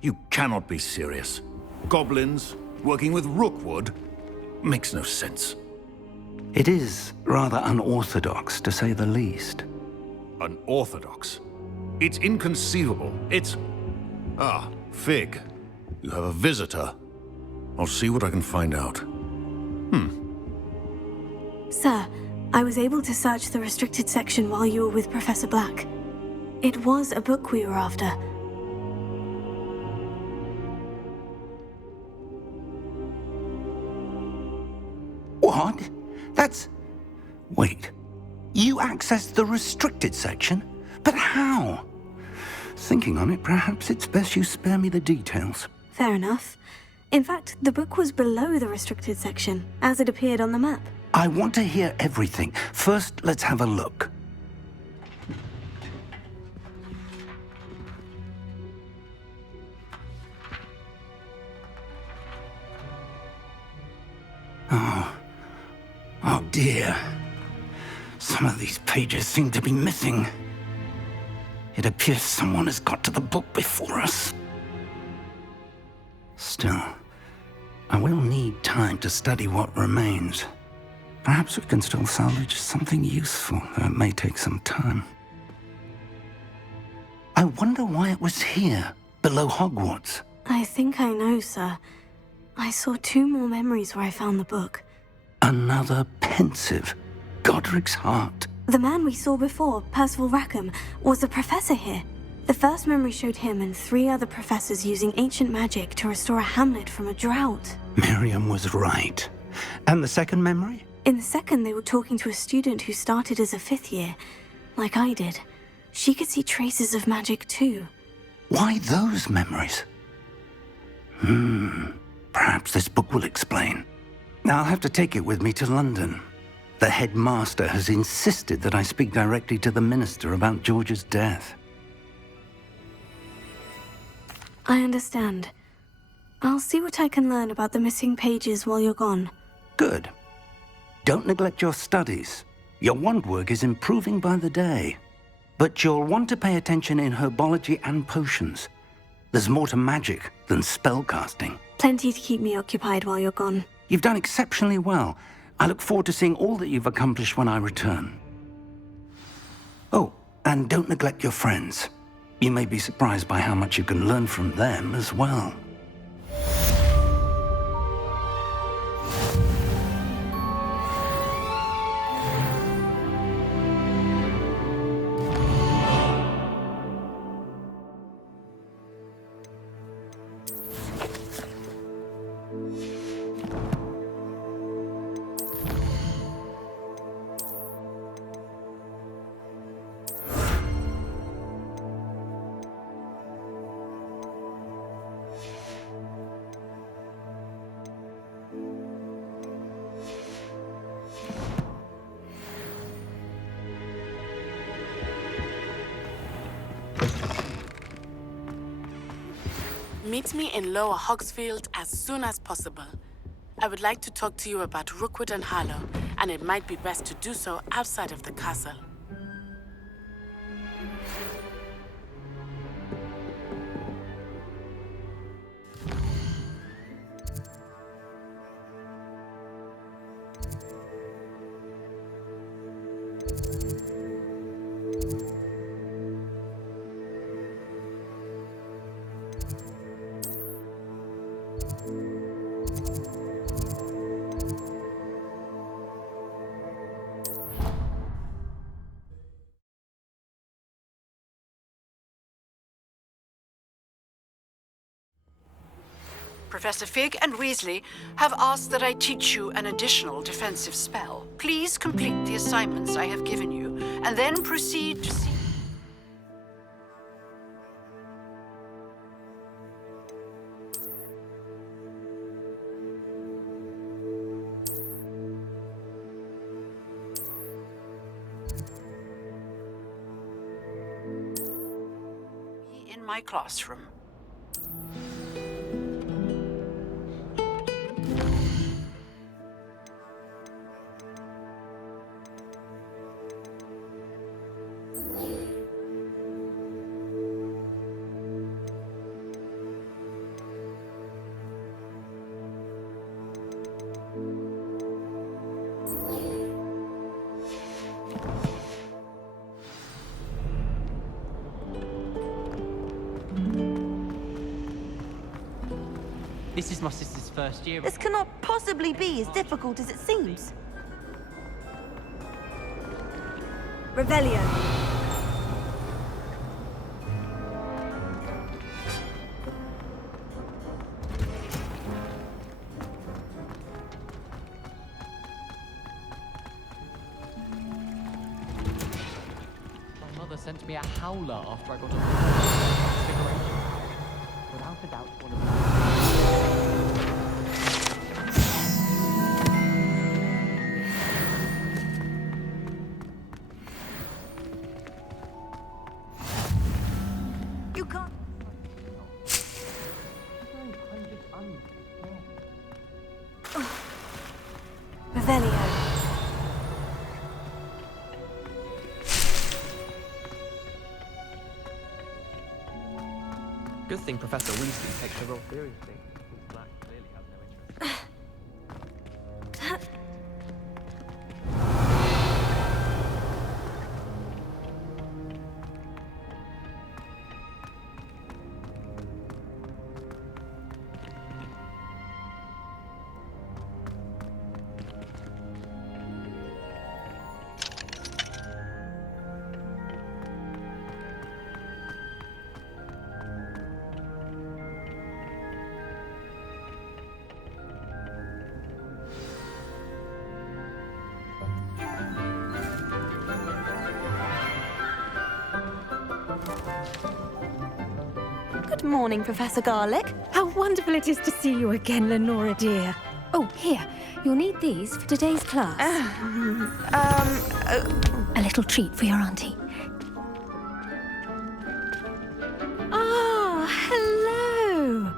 You cannot be serious. Goblins working with Rookwood? Makes no sense. It is rather unorthodox, to say the least. Unorthodox? It's inconceivable. It's... Ah, Fig. You have a visitor. I'll see what I can find out. Sir, I was able to search the restricted section while you were with Professor Black. It was a book we were after. What? That's... Wait. You accessed the restricted section? But how? Thinking on it, perhaps it's best you spare me the details. Fair enough. In fact, the book was below the restricted section, as it appeared on the map. I want to hear everything. First, let's have a look. Oh dear. Some of these pages seem to be missing. It appears someone has got to the book before us. Still, I will need time to study what remains. Perhaps we can still salvage something useful, though it may take some time. I wonder why it was here, below Hogwarts. I think I know, sir. I saw 2 more memories where I found the book. Another pensive. Godric's heart. The man we saw before, Percival Rackham, was a professor here. The first memory showed him and 3 other professors using ancient magic to restore a hamlet from a drought. Miriam was right. And the second memory? In the second, they were talking to a student who started as a 5th year, like I did. She could see traces of magic too. Why those memories? Perhaps this book will explain. Now I'll have to take it with me to London. The headmaster has insisted that I speak directly to the minister about George's death. I understand. I'll see what I can learn about the missing pages while you're gone. Good. Don't neglect your studies. Your wand work is improving by the day. But you'll want to pay attention in herbology and potions. There's more to magic than spellcasting. Plenty to keep me occupied while you're gone. You've done exceptionally well. I look forward to seeing all that you've accomplished when I return. Oh, and don't neglect your friends. You may be surprised by how much you can learn from them as well. Meet me in Lower Hogsfield as soon as possible. I would like to talk to you about Rookwood and Harlow, and it might be best to do so outside of the castle. Professor Fig and Weasley have asked that I teach you an additional defensive spell. Please complete the assignments I have given you, and then proceed to see... in my classroom. This is my sister's first year. This cannot possibly be as difficult as it seems. Revelio. My mother sent me a howler after I got a without a doubt one of the... You can't... Revelio. Good thing Professor Weasley takes the role seriously. Since Black clearly has no interest. Good morning, Professor Garlick. How wonderful it is to see you again, Lenora dear. Oh, here. You'll need these for today's class. A little treat for your auntie. Ah, hello.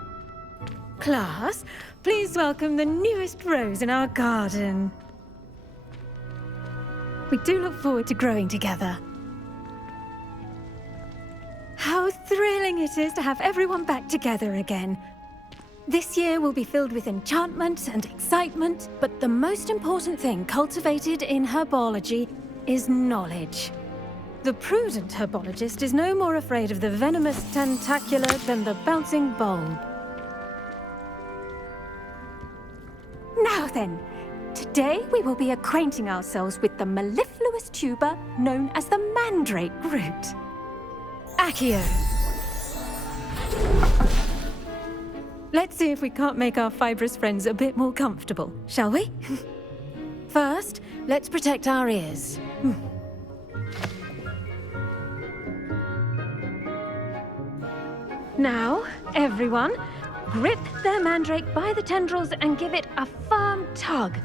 Class, please welcome the newest rose in our garden. We do look forward to growing together. How thrilling it is to have everyone back together again. This year will be filled with enchantment and excitement, but the most important thing cultivated in herbology is knowledge. The prudent herbologist is no more afraid of the venomous tentacula than the bouncing bulb. Now then, today we will be acquainting ourselves with the mellifluous tuber known as the mandrake root. Accio. Let's see if we can't make our fibrous friends a bit more comfortable, shall we? First, let's protect our ears. Now, everyone, grip their mandrake by the tendrils and give it a firm tug.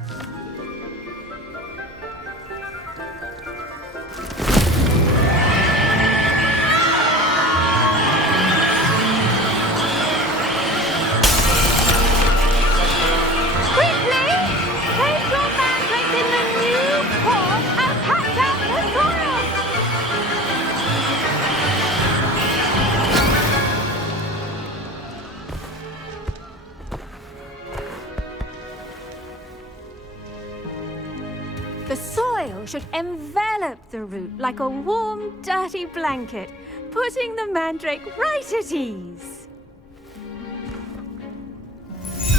The soil should envelop the root like a warm, dirty blanket, putting the mandrake right at ease.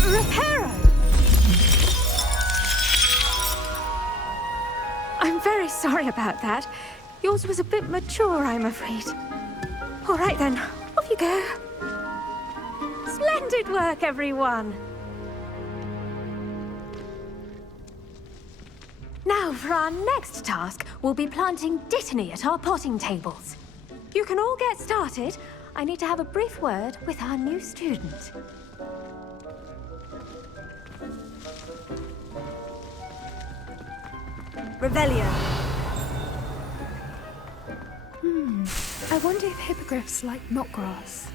Reparo! I'm very sorry about that. Yours was a bit mature, I'm afraid. All right then, off you go. Splendid work, everyone! Now, for our next task, we'll be planting Dittany at our potting tables. You can all get started. I need to have a brief word with our new student. Revelio. I wonder if hippogriffs like knotgrass.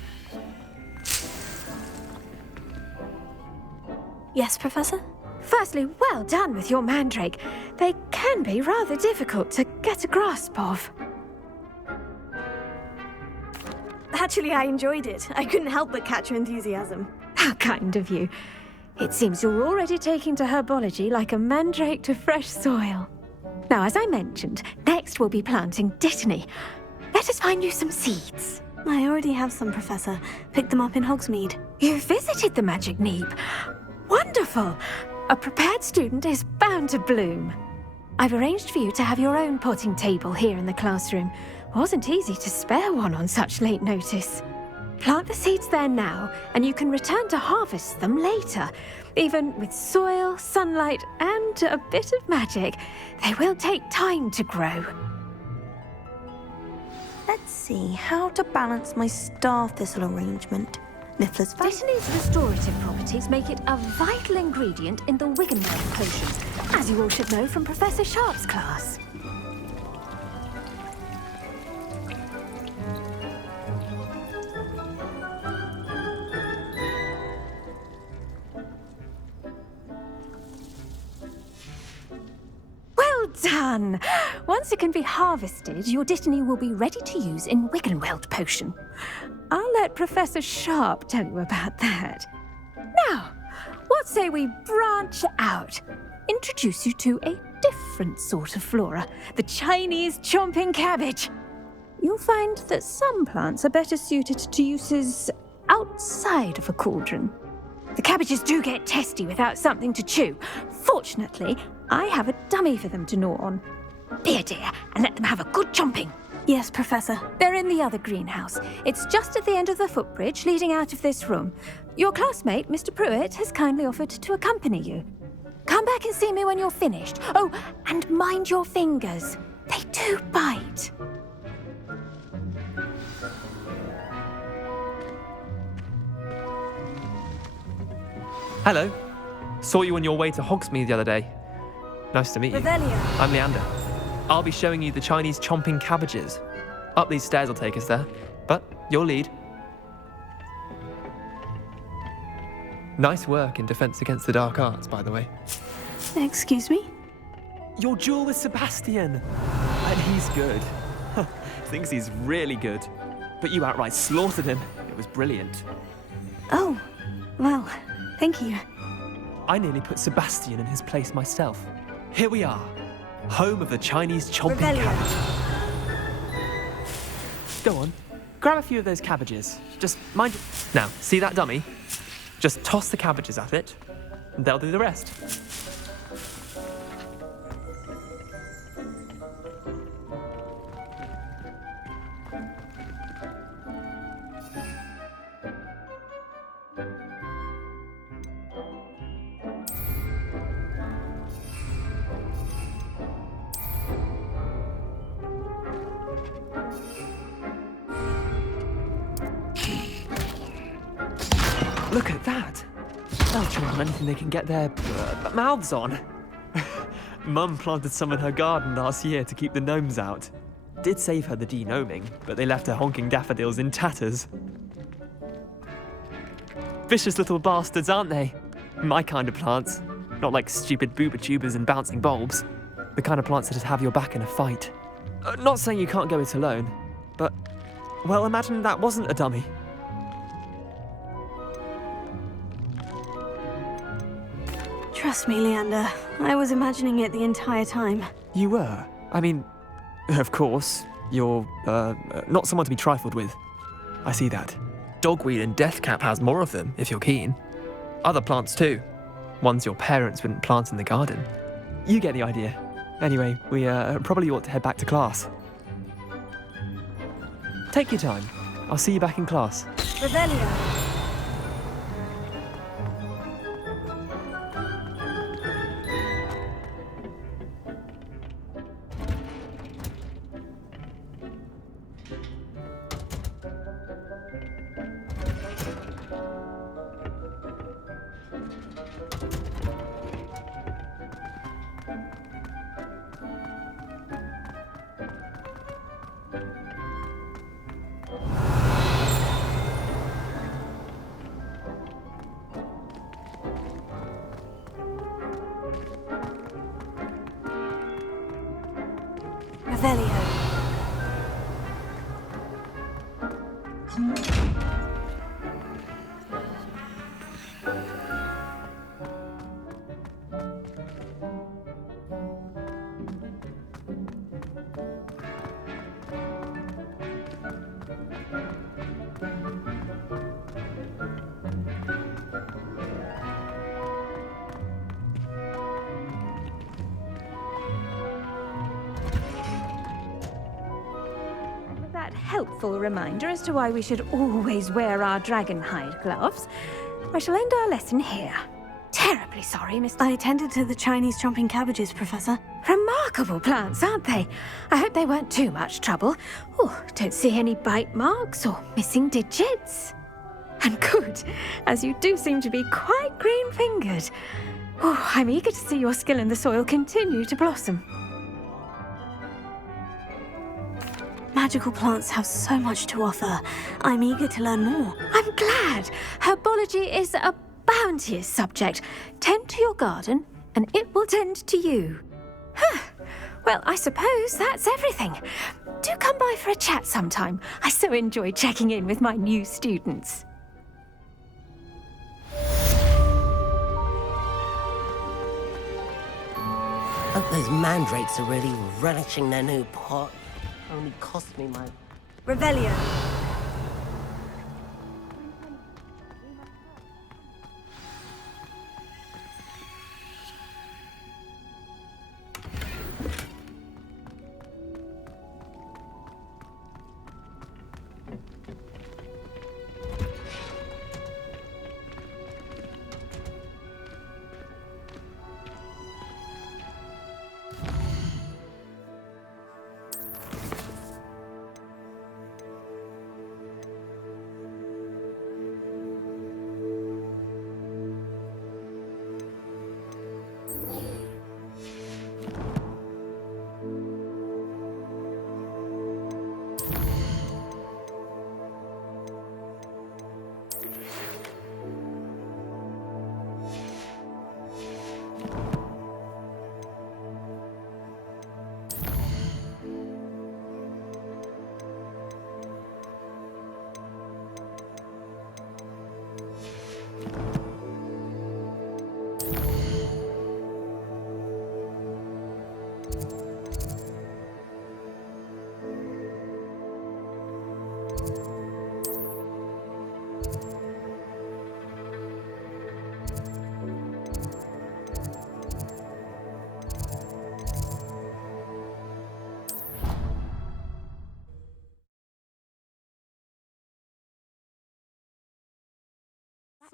Yes, Professor? Firstly, well done with your mandrake. They can be rather difficult to get a grasp of. Actually, I enjoyed it. I couldn't help but catch your enthusiasm. How kind of you. It seems you're already taking to herbology like a mandrake to fresh soil. Now, as I mentioned, next we'll be planting Dittany. Let us find you some seeds. I already have some, Professor. Picked them up in Hogsmeade. You visited the Magic Neep. Wonderful! A prepared student is bound to bloom. I've arranged for you to have your own potting table here in the classroom. Wasn't easy to spare one on such late notice. Plant the seeds there now, and you can return to harvest them later. Even with soil, sunlight, and a bit of magic, they will take time to grow. Let's see how to balance my star thistle arrangement. Niffler's Dittany's restorative properties make it a vital ingredient in the Wiggenweld potion, as you all should know from Professor Sharp's class. Well done! Once it can be harvested, your Dittany will be ready to use in Wiggenweld potion. I'll let Professor Sharp tell you about that. Now, what say we branch out? Introduce you to a different sort of flora, the Chinese chomping cabbage. You'll find that some plants are better suited to uses outside of a cauldron. The cabbages do get testy without something to chew. Fortunately, I have a dummy for them to gnaw on. Be a dear and let them have a good chomping. Yes, Professor. They're in the other greenhouse. It's just at the end of the footbridge leading out of this room. Your classmate, Mr. Pruitt, has kindly offered to accompany you. Come back and see me when you're finished. Oh, and mind your fingers. They do bite. Hello. Saw you on your way to Hogsmeade the other day. Nice to meet you. Revelio. I'm Leander. I'll be showing you the Chinese chomping cabbages. Up these stairs will take us there, but you'll lead. Nice work in Defense Against the Dark Arts, by the way. Excuse me? Your duel with Sebastian! And he's good. Thinks he's really good. But you outright slaughtered him. It was brilliant. Oh, well, thank you. I nearly put Sebastian in his place myself. Here we are, home of the Chinese chomping cabbage. Go on, grab a few of those cabbages. Just mind. Now, see that dummy? Just toss the cabbages at it, and they'll do the rest. Look at that! They'll chew on anything they can get their mouths on. Mum planted some in her garden last year to keep the gnomes out. Did save her the de-gnoming, but they left her honking daffodils in tatters. Vicious little bastards, aren't they? My kind of plants. Not like stupid booba tubers and bouncing bulbs. The kind of plants that'd have your back in a fight. Not saying you can't go it alone, but, well, imagine that wasn't a dummy. Trust me, Leander. I was imagining it the entire time. You were? I mean, of course, you're, not someone to be trifled with. I see that. Dogweed and deathcap has more of them, if you're keen. Other plants too. Ones your parents wouldn't plant in the garden. You get the idea. Anyway, we, probably ought to head back to class. Take your time. I'll see you back in class. Revelio. Revelio. helpful reminder as to why we should always wear our dragonhide gloves, I shall end our lesson here. Terribly sorry, Mr. I attended to the Chinese jumping cabbages, Professor. Remarkable plants, aren't they? I hope they weren't too much trouble. Oh, don't see any bite marks or missing digits. And good, as you do seem to be quite green-fingered. Oh, I'm eager to see your skill in the soil continue to blossom. Magical plants have so much to offer. I'm eager to learn more. I'm glad. Herbology is a bounteous subject. Tend to your garden, and it will tend to you. Well, I suppose that's everything. Do come by for a chat sometime. I so enjoy checking in with my new students. Hope those mandrakes are really relishing their new pot. Only cost me my... Revelio.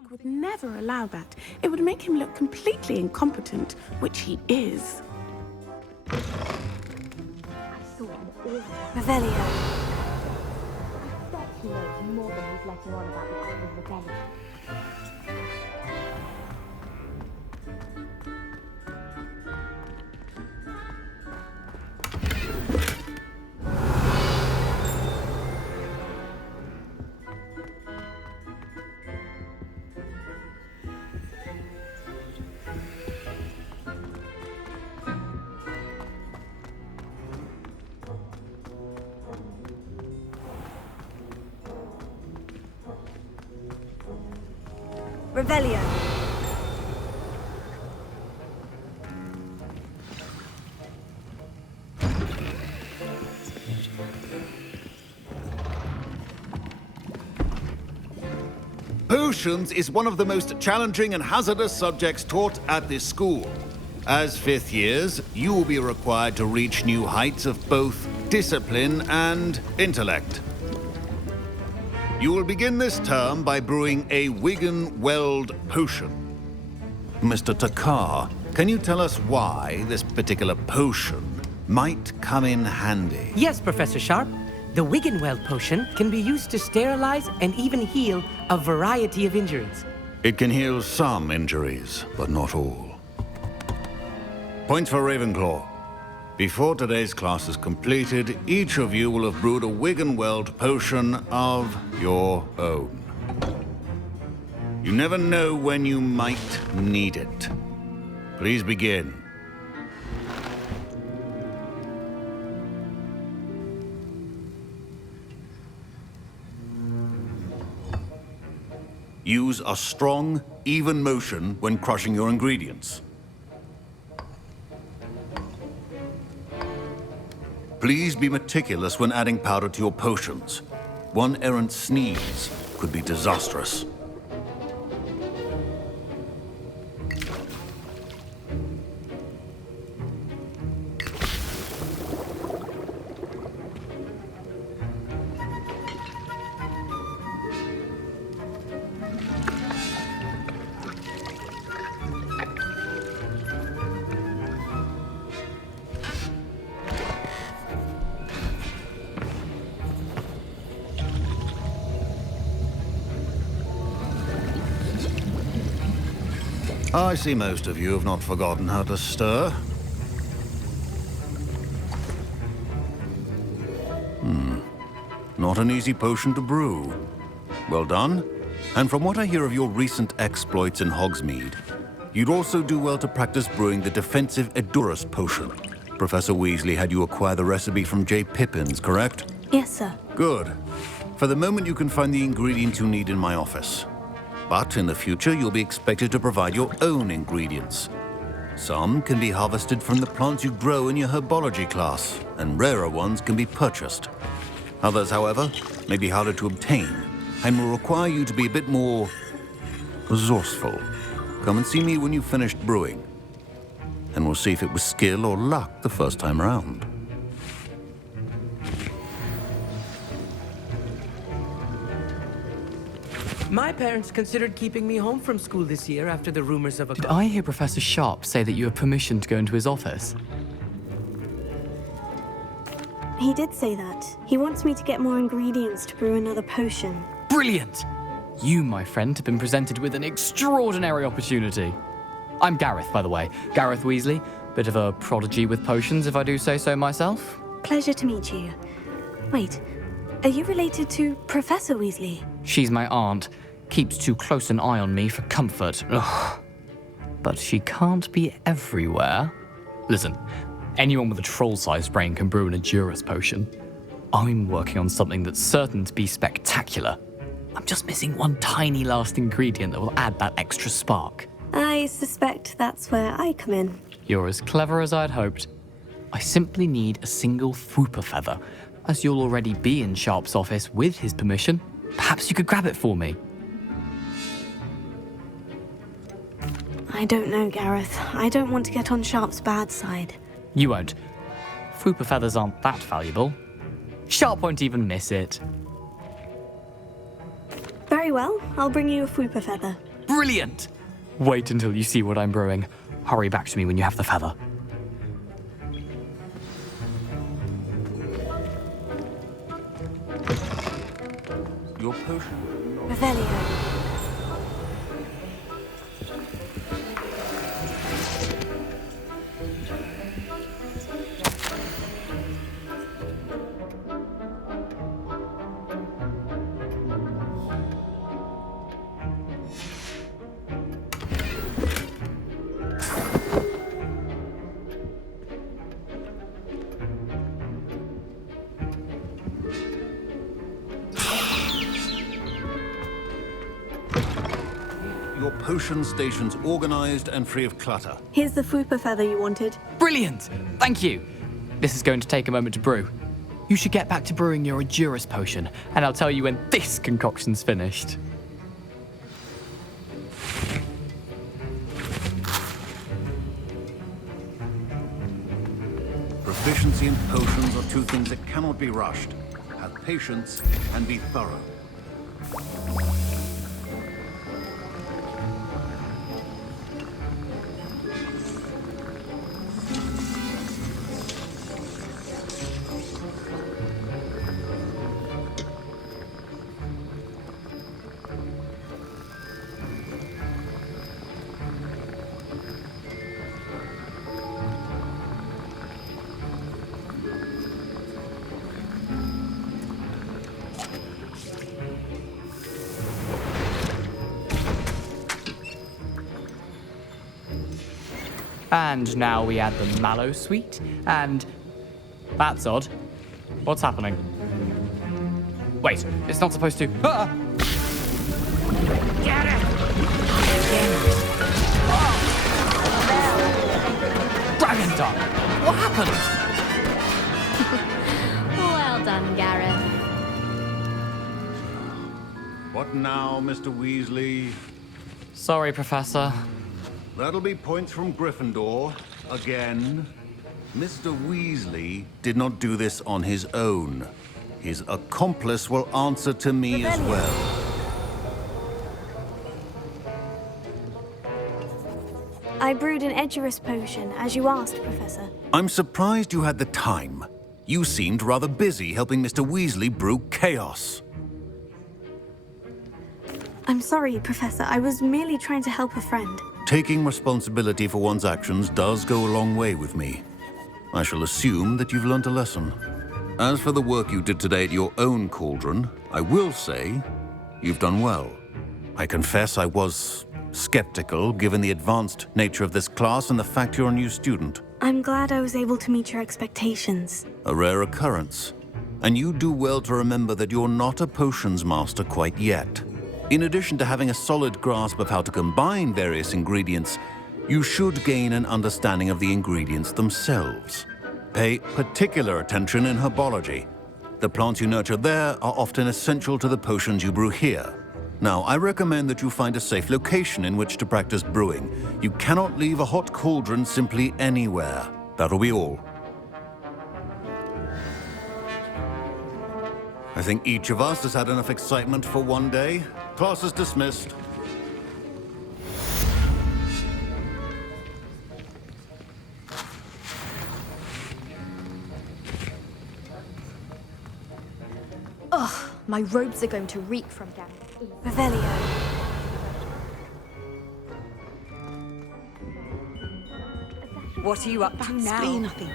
Would never allow that. It would make him look completely incompetent, which he is. Revelio. He knows more than he's letting on about the Queen's rebellion. Revelio. Potions is one of the most challenging and hazardous subjects taught at this school. As fifth years, you will be required to reach new heights of both discipline and intellect. You will begin this term by brewing a Wigan-Weld potion. Mr. Takar, can you tell us why this particular potion might come in handy? Yes, Professor Sharp. The Wigan-Weld potion can be used to sterilize and even heal a variety of injuries. It can heal some injuries, but not all. Points for Ravenclaw. Before today's class is completed, each of you will have brewed a Wigan-Weld potion of your own. You never know when you might need it. Please begin. Use a strong, even motion when crushing your ingredients. Please be meticulous when adding powder to your potions. One errant sneeze could be disastrous. I see most of you have not forgotten how to stir. Not an easy potion to brew. Well done. And from what I hear of your recent exploits in Hogsmeade, you'd also do well to practice brewing the defensive Edurus potion. Professor Weasley had you acquire the recipe from J. Pippins, correct? Yes, sir. Good. For the moment, you can find the ingredients you need in my office. But in the future, you'll be expected to provide your own ingredients. Some can be harvested from the plants you grow in your herbology class, and rarer ones can be purchased. Others, however, may be harder to obtain, and will require you to be a bit more resourceful. Come and see me when you've finished brewing, and we'll see if it was skill or luck the first time around. My parents considered keeping me home from school this year after the rumors of a... Did I hear Professor Sharp say that you have permission to go into his office? He did say that. He wants me to get more ingredients to brew another potion. Brilliant! You, my friend, have been presented with an extraordinary opportunity. I'm Gareth, by the way. Gareth Weasley. Bit of a prodigy with potions, if I do say so myself. Pleasure to meet you. Wait, are you related to Professor Weasley? She's my aunt. Keeps too close an eye on me for comfort. Ugh. But she can't be everywhere. Listen, anyone with a troll-sized brain can brew an Edurus potion. I'm working on something that's certain to be spectacular. I'm just missing one tiny last ingredient that will add that extra spark. I suspect that's where I come in. You're as clever as I'd hoped. I simply need a single Fwooper feather. As you'll already be in Sharp's office with his permission, perhaps you could grab it for me. I don't know, Gareth. I don't want to get on Sharp's bad side. You won't. Fwooper feathers aren't that valuable. Sharp won't even miss it. Very well, I'll bring you a Fwooper feather. Brilliant! Wait until you see what I'm brewing. Hurry back to me when you have the feather. Your potion. Revelio. Your potion station's organized and free of clutter. Here's the Fwooper feather you wanted. Brilliant! Thank you! This is going to take a moment to brew. You should get back to brewing your Edurus potion, and I'll tell you when this concoction's finished. Proficiency and potions are two things that cannot be rushed. Have patience and be thorough. And now we add the mallow sweet, and... That's odd. What's happening? Wait, it's not supposed to... Ah! Get it! Dragon Dog! What happened? Well done, Gareth. What now, Mr. Weasley? Sorry, Professor. That'll be points from Gryffindor. Again. Mr. Weasley did not do this on his own. His accomplice will answer to me as well. I brewed an Edurus potion, as you asked, Professor. I'm surprised you had the time. You seemed rather busy helping Mr. Weasley brew chaos. I'm sorry, Professor. I was merely trying to help a friend. Taking responsibility for one's actions does go a long way with me. I shall assume that you've learnt a lesson. As for the work you did today at your own cauldron, I will say you've done well. I confess I was skeptical, given the advanced nature of this class and the fact you're a new student. I'm glad I was able to meet your expectations. A rare occurrence. And you do well to remember that you're not a potions master quite yet. In addition to having a solid grasp of how to combine various ingredients, you should gain an understanding of the ingredients themselves. Pay particular attention in herbology. The plants you nurture there are often essential to the potions you brew here. Now, I recommend that you find a safe location in which to practice brewing. You cannot leave a hot cauldron simply anywhere. That'll be all. I think each of us has had enough excitement for one day. Class is dismissed. Ugh, my robes are going to reek from down here. Revelio. What are you up to now? Explain nothing.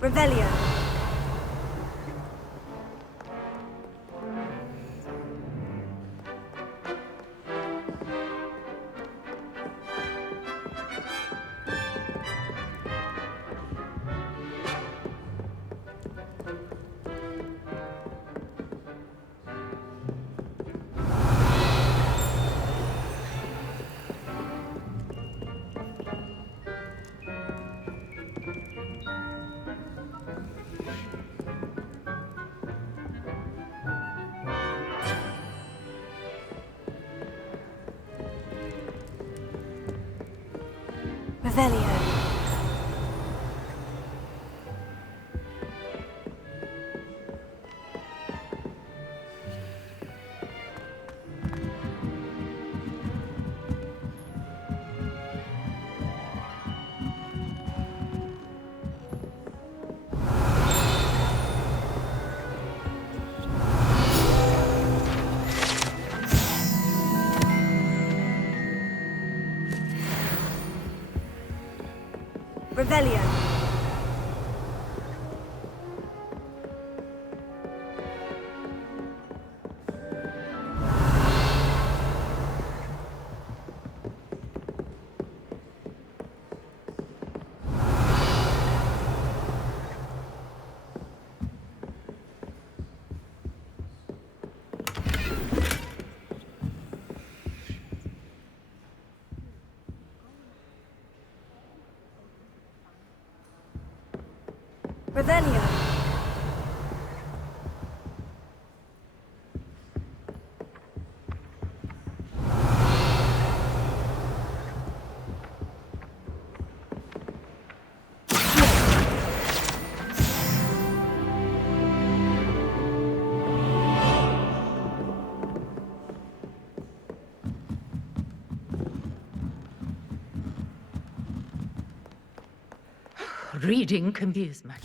Revelio. Revelio. Revelio. Revelio. Reading can be as much.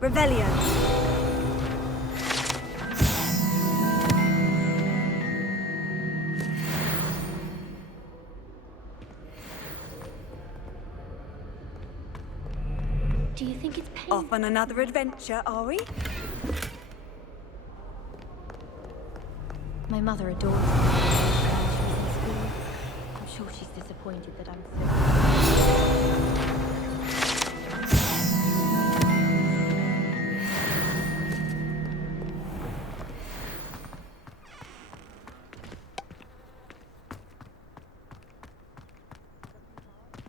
Revelio. Do you think it's painful? Off on another adventure, are we? My mother adores me. When she was in school, I'm sure she's disappointed that I'm so...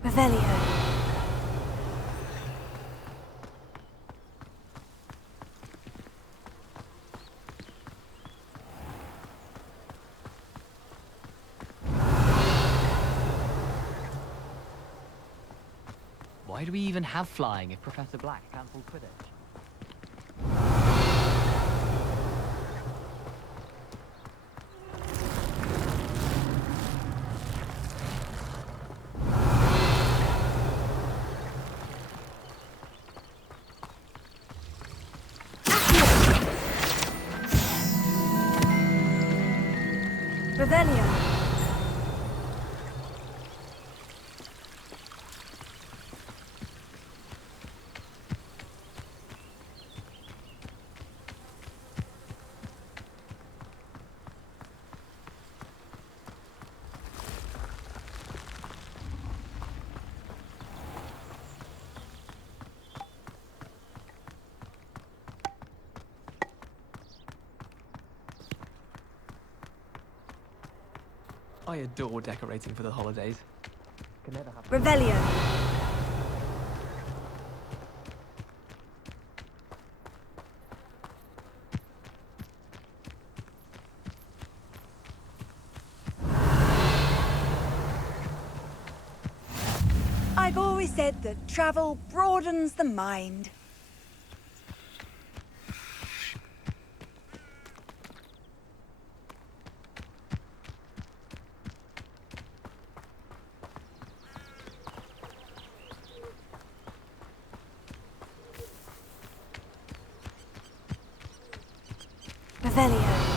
Revelio. Why do we even have flying if Professor Black cancelled Quidditch? Revelio. I adore decorating for the holidays. Can never have... Revelio. I've always said that travel broadens the mind. Revelio.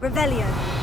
Revelio.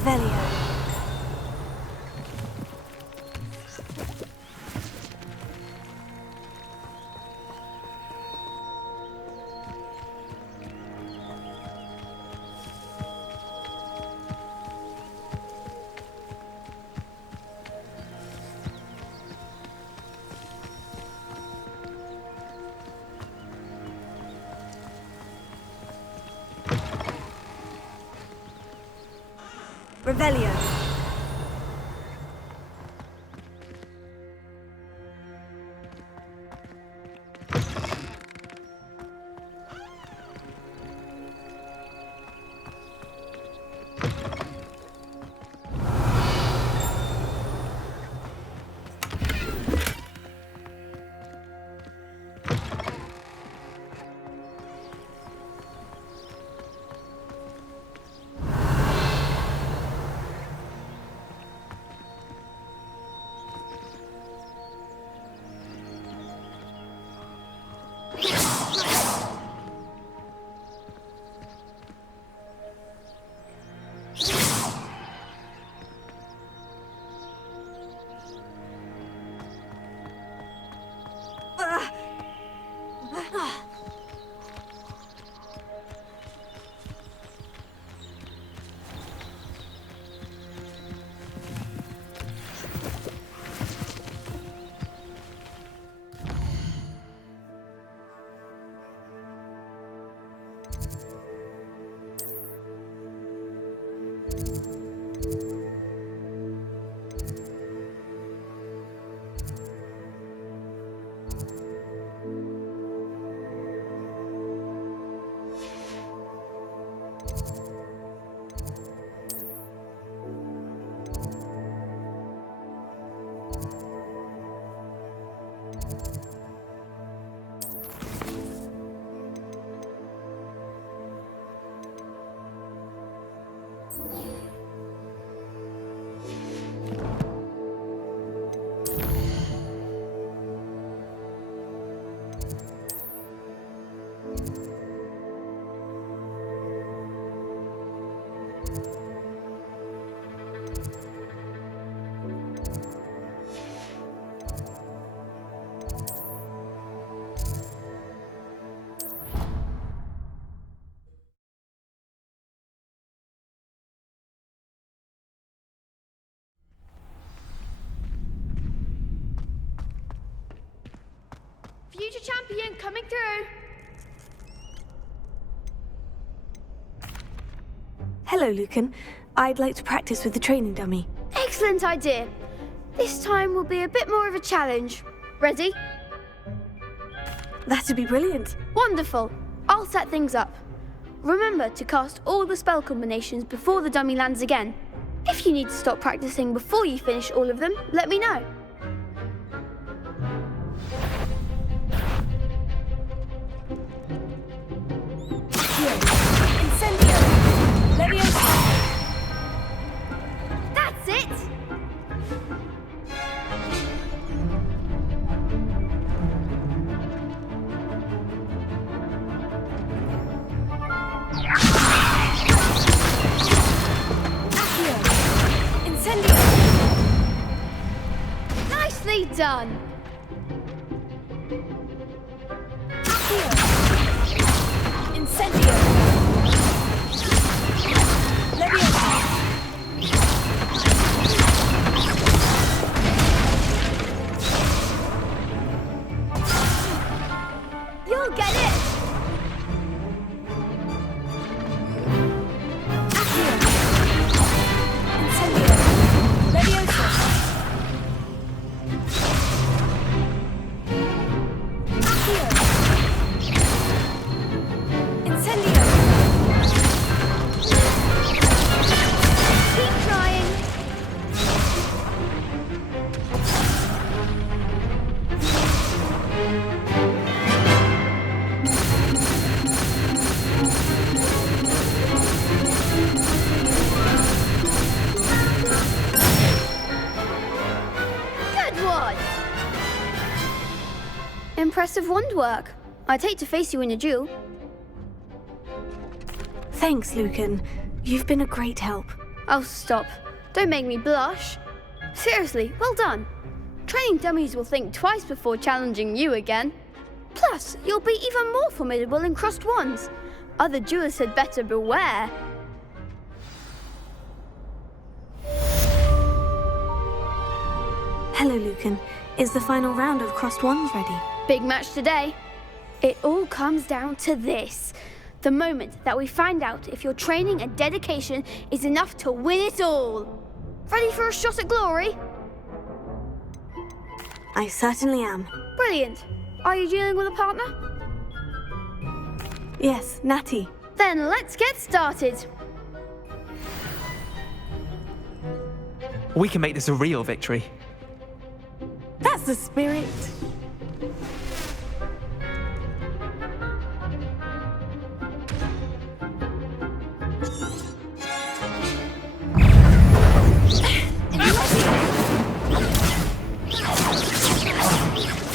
Revelio. Revelio. Future champion coming through. Hello, Lucan. I'd like to practice with the training dummy. Excellent idea. This time will be a bit more of a challenge. Ready? That'd be brilliant. Wonderful. I'll set things up. Remember to cast all the spell combinations before the dummy lands again. If you need to stop practicing before you finish all of them, let me know. That's it! Nicely done! Incendio! You'll get it! Incendio! Leviosa! Incendio! Keep trying! Good one! Impressive wand work. I'd hate to face you in a duel. Thanks, Lucan. You've been a great help. Oh, stop. Don't make me blush. Seriously, well done. Training dummies will think twice before challenging you again. Plus, you'll be even more formidable in crossed wands. Other duelists had better beware. Hello, Lucan. Is the final round of crossed wands ready? Big match today. It all comes down to this. The moment that we find out if your training and dedication is enough to win it all. Ready for a shot at glory? I certainly am. Brilliant. Are you dealing with a partner? Yes, Natty. Then let's get started. We can make this a real victory. That's the spirit.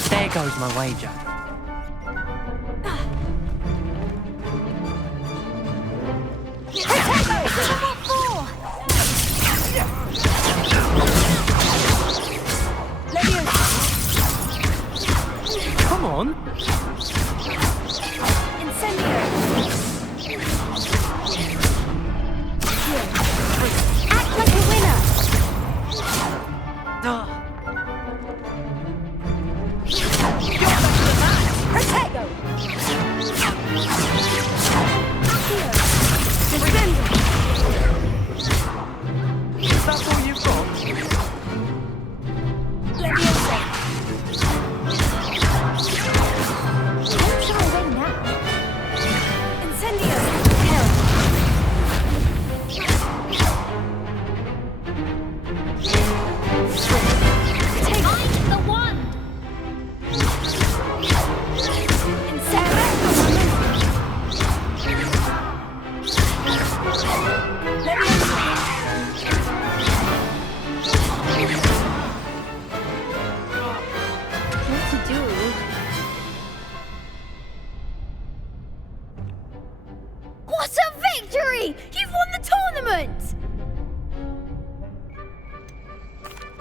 There goes my wager. Come on. Act like a winner.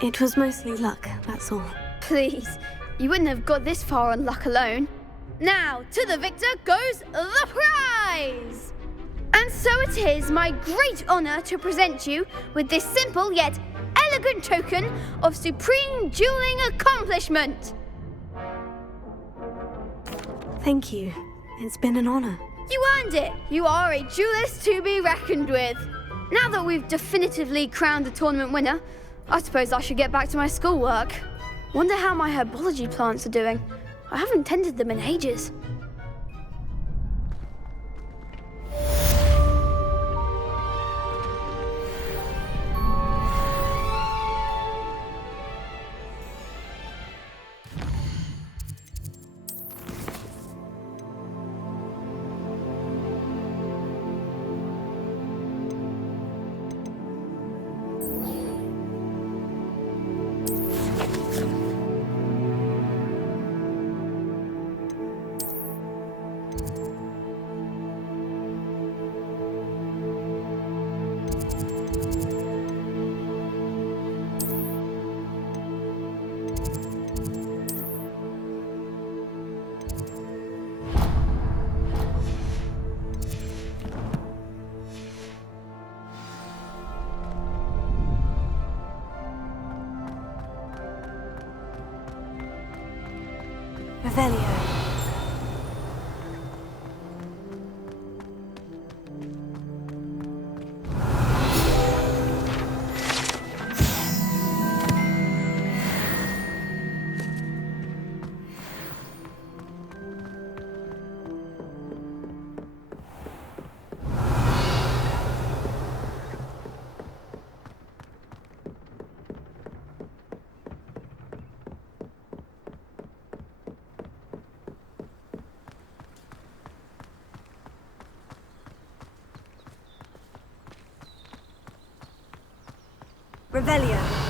It was mostly luck, that's all. Please, you wouldn't have got this far on luck alone. Now, to the victor goes the prize! And so it is my great honor to present you with this simple yet elegant token of supreme dueling accomplishment. Thank you. It's been an honor. You earned it. You are a duelist to be reckoned with. Now that we've definitively crowned the tournament winner, I suppose I should get back to my schoolwork. Wonder how my herbology plants are doing. I haven't tended them in ages. Revelio. Revelio.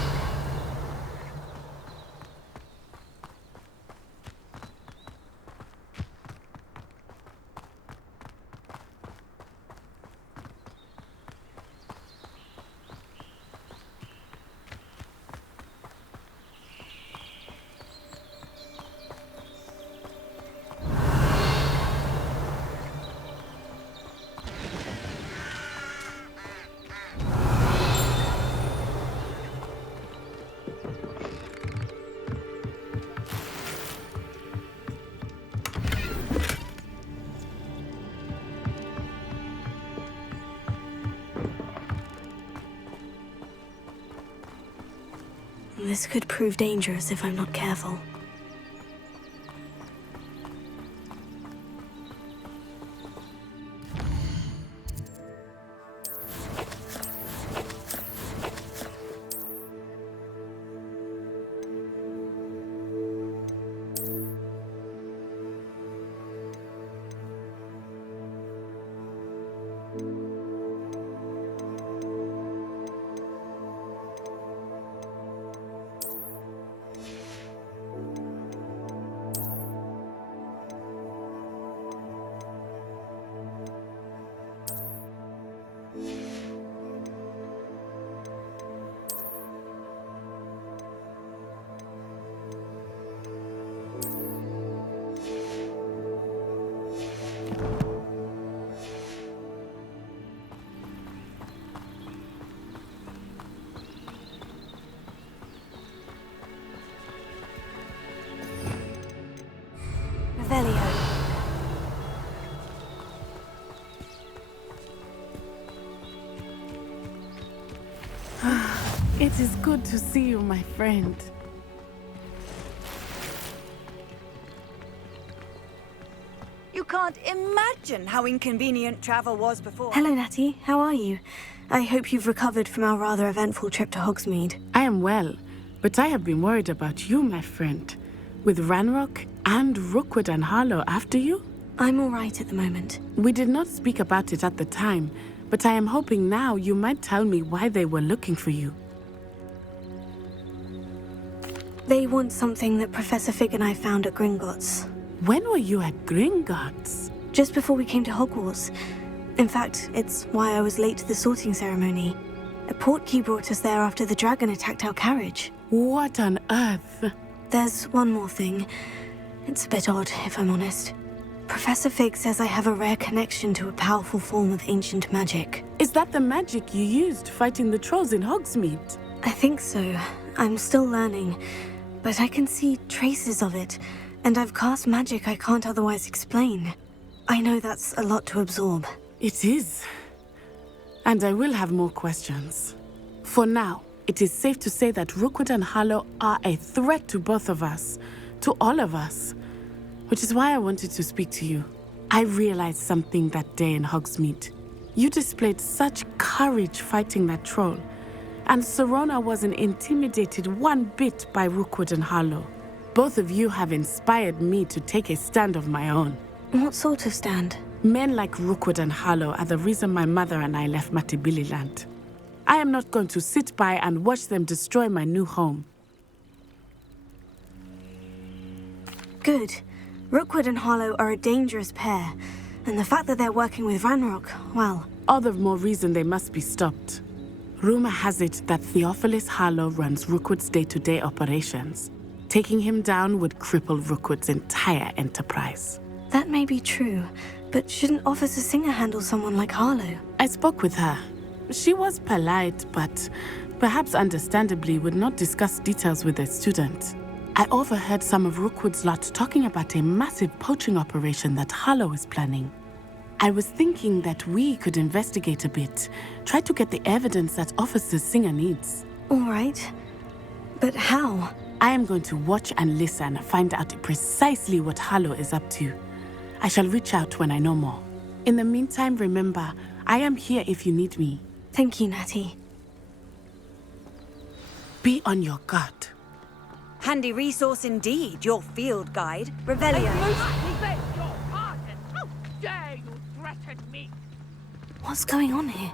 This could prove dangerous if I'm not careful. Revelio. It is good to see you, my friend. You can't imagine how inconvenient travel was before. Hello, Natty. How are you? I hope you've recovered from our rather eventful trip to Hogsmeade. I am well, but I have been worried about you, my friend. With Ranrock and Rookwood and Harlow after you? I'm all right at the moment. We did not speak about it at the time, but I am hoping now you might tell me why they were looking for you. They want something that Professor Fig and I found at Gringotts. When were you at Gringotts? Just before we came to Hogwarts. In fact, it's why I was late to the sorting ceremony. A portkey brought us there after the dragon attacked our carriage. What on earth? There's one more thing. It's a bit odd, if I'm honest. Professor Fig says I have a rare connection to a powerful form of ancient magic. Is that the magic you used fighting the trolls in Hogsmeade? I think so. I'm still learning, but I can see traces of it, and I've cast magic I can't otherwise explain. I know that's a lot to absorb. It is. And I will have more questions. For now, it is safe to say that Rookwood and Harlow are a threat to both of us, to all of us. Which is why I wanted to speak to you. I realized something that day in Hogsmeade. You displayed such courage fighting that troll, and Serona wasn't intimidated one bit by Rookwood and Harlow. Both of you have inspired me to take a stand of my own. What sort of stand? Men like Rookwood and Harlow are the reason my mother and I left Matabililand. I am not going to sit by and watch them destroy my new home. Good. Rookwood and Harlow are a dangerous pair, and the fact that they're working with Ranrock, well... All the more reason they must be stopped. Rumor has it that Theophilus Harlow runs Rookwood's day-to-day operations. Taking him down would cripple Rookwood's entire enterprise. That may be true, but shouldn't Officer Singer handle someone like Harlow? I spoke with her. She was polite, but perhaps understandably would not discuss details with a student. I overheard some of Rookwood's lot talking about a massive poaching operation that Harlow is planning. I was thinking that we could investigate a bit, try to get the evidence that Officer Singer needs. All right. But how? I am going to watch and listen, find out precisely what Harlow is up to. I shall reach out when I know more. In the meantime, remember, I am here if you need me. Thank you, Natty. Be on your guard. Handy resource indeed, your field guide. Revelio. How dare you threaten me? What's going on here?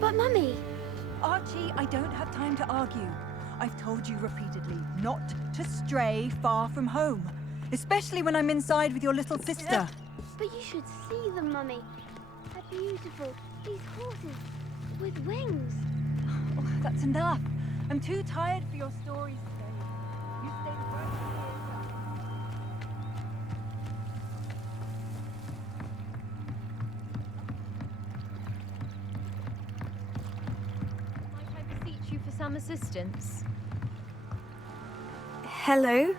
But Mummy... Archie, I don't have time to argue. I've told you repeatedly not to stray far from home, especially when I'm inside with your little sister. But you should see them, Mummy. They're beautiful. These horses with wings. Oh, that's enough. I'm too tired for your stories today. You stay right Might I beseech you for some assistance? Hello?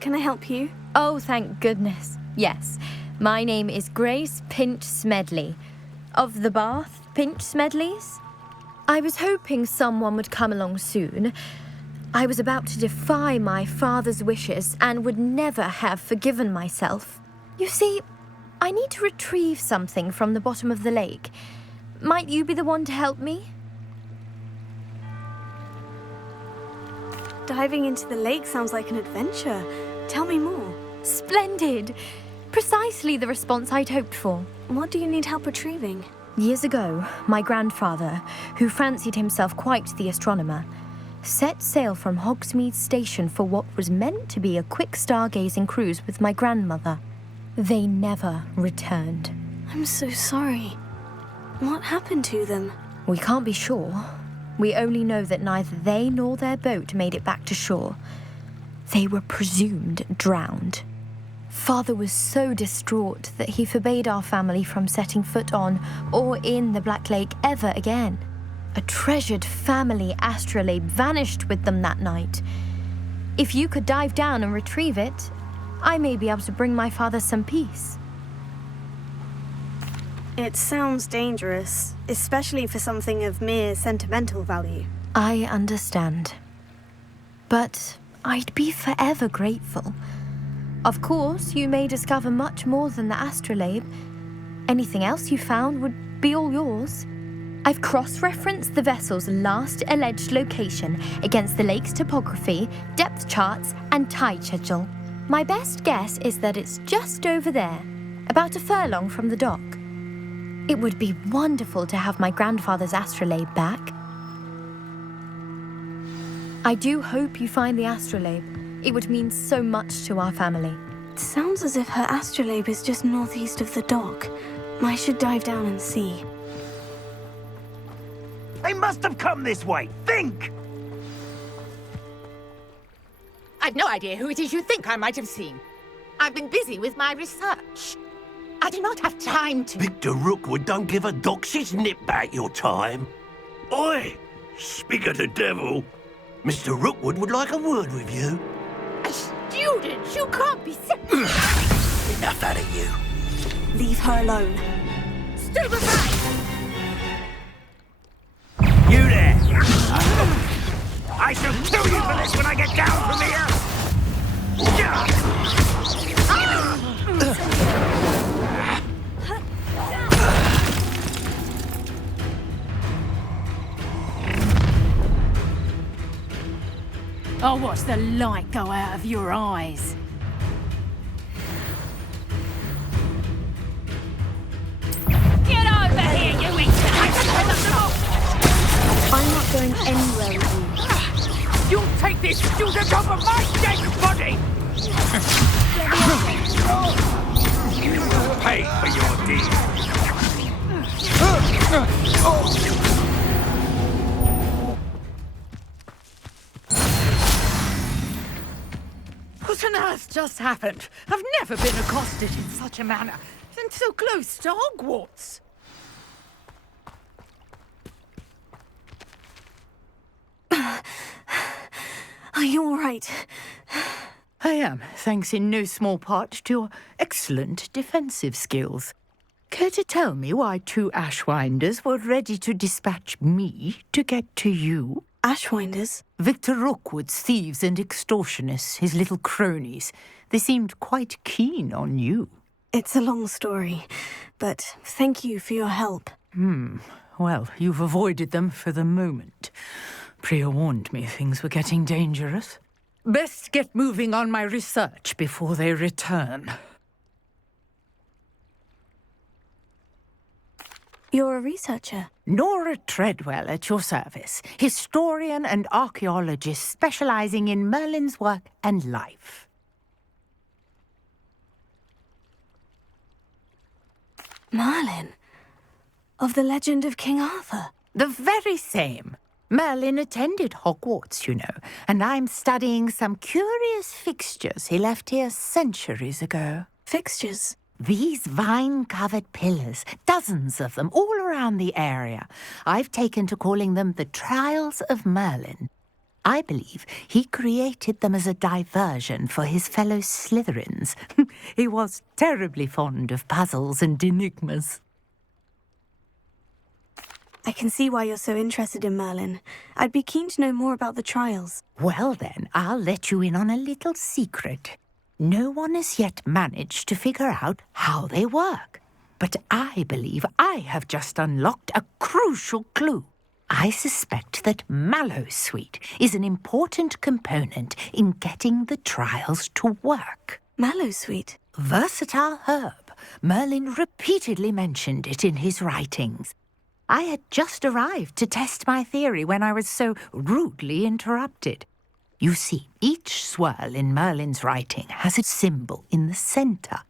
Can I help you? Oh, thank goodness. Yes. My name is Grace Pinch Smedley. Of the Bath Pinch Smedleys? I was hoping someone would come along soon. I was about to defy my father's wishes and would never have forgiven myself. You see, I need to retrieve something from the bottom of the lake. Might you be the one to help me? Diving into the lake sounds like an adventure. Tell me more. Splendid! Precisely the response I'd hoped for. What do you need help retrieving? Years ago, my grandfather, who fancied himself quite the astronomer, set sail from Hogsmeade Station for what was meant to be a quick stargazing cruise with my grandmother. They never returned. I'm so sorry. What happened to them? We can't be sure. We only know that neither they nor their boat made it back to shore. They were presumed drowned. Father was so distraught that he forbade our family from setting foot on or in the Black Lake ever again. A treasured family astrolabe vanished with them that night. If you could dive down and retrieve it, I may be able to bring my father some peace. It sounds dangerous, especially for something of mere sentimental value. I understand. But I'd be forever grateful. Of course, you may discover much more than the astrolabe. Anything else you found would be all yours. I've cross-referenced the vessel's last alleged location against the lake's topography, depth charts, and tide schedule. My best guess is that it's just over there, about a furlong from the dock. It would be wonderful to have my grandfather's astrolabe back. I do hope you find the astrolabe. It would mean so much to our family. It sounds as if her astrolabe is just northeast of the dock. I should dive down and see. They must have come this way. Think! I've no idea who it is you think I might have seen. I've been busy with my research. I do not have time to... Victor Rookwood don't give a doxy's nip back your time. Oi! Speak of the devil. Mr. Rookwood would like a word with you. A student? You can't be... Enough out of you. Leave her alone. Stupefy! You there! I shall kill you for this when I get down from here! I'll watch the light go out of your eyes. Get over here, you idiot! I'm not going anywhere with you. You'll take this student over my dead body! Pay for your deed. What on earth just happened? I've never been accosted in such a manner, and so close to Hogwarts. Are you all right? I am, thanks in no small part to your excellent defensive skills. Care to tell me why 2 Ashwinders were ready to dispatch me to get to you? Ashwinders? Victor Rookwood's thieves and extortionists, his little cronies. They seemed quite keen on you. It's a long story, but thank you for your help. Well, you've avoided them for the moment. Priya warned me things were getting dangerous. Best get moving on my research before they return. You're a researcher? Nora Treadwell at your service, historian and archaeologist specializing in Merlin's work and life. Merlin? Of the legend of King Arthur? The very same. Merlin attended Hogwarts, you know, and I'm studying some curious fixtures he left here centuries ago. Fixtures? These vine-covered pillars, dozens of them, all around the area. I've taken to calling them the Trials of Merlin. I believe he created them as a diversion for his fellow Slytherins. He was terribly fond of puzzles and enigmas. I can see why you're so interested in Merlin. I'd be keen to know more about the trials. Well then, I'll let you in on a little secret. No one has yet managed to figure out how they work. But I believe I have just unlocked a crucial clue. I suspect that Mallowsweet is an important component in getting the trials to work. Mallowsweet? Versatile herb. Merlin repeatedly mentioned it in his writings. I had just arrived to test my theory when I was so rudely interrupted. You see, each swirl in Merlin's writing has a symbol in the centre.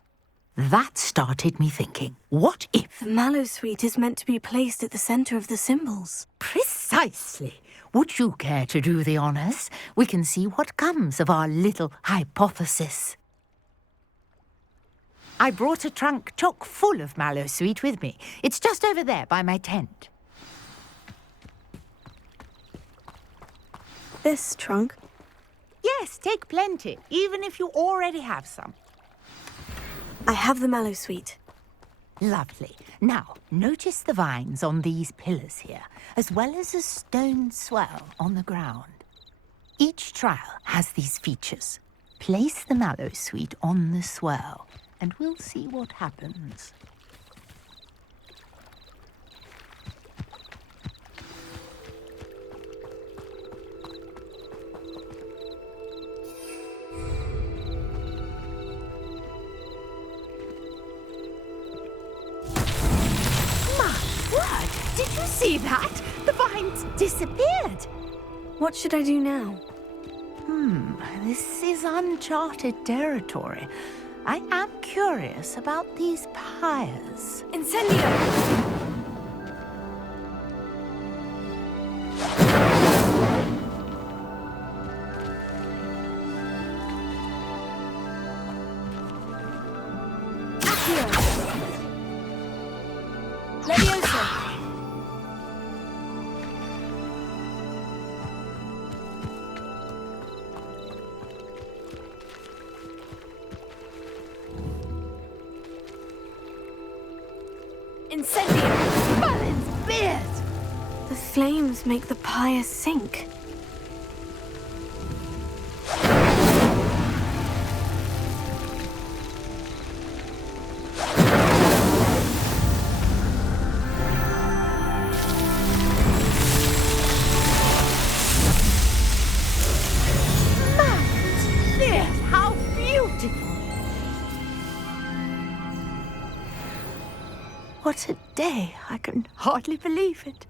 That started me thinking, what if... The Mallowsweet is meant to be placed at the centre of the symbols. Precisely. Would you care to do the honours? We can see what comes of our little hypothesis. I brought a trunk chock full of Mallowsweet with me. It's just over there by my tent. This trunk? Yes, take plenty, even if you already have some. I have the Mallowsweet. Lovely. Now, notice the vines on these pillars here, as well as a stone swell on the ground. Each trial has these features. Place the Mallowsweet on the swell, and we'll see what happens. see that? The vines disappeared. What should I do now? This is uncharted territory. I am curious about these pyres. Incendio! Incendio! Merlin's beard! The flames make the pyre sink. Merlin's beard! How beautiful! What a day! I can hardly believe it.